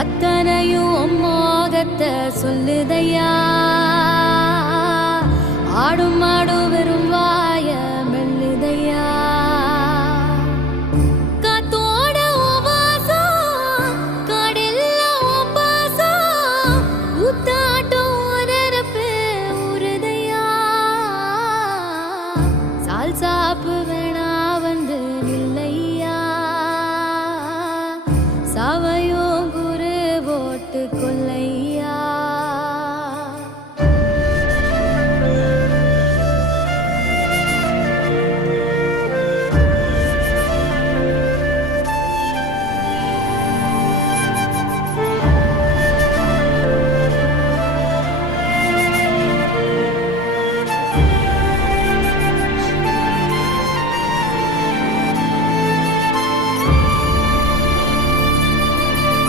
அத்தனையும் மோகத்தை சொல்லுதையா ஆடும் ஆடும் வெறும் வாய மெல்லுதையா காத்தோட வாசம் காடெல்லாம் பாசம் ஊத்தாட்டம் உரப்பு உருதையா சால் சாப்பு வேணா வந்து நில்லையா சாவையும் குரு போட்டு கொள்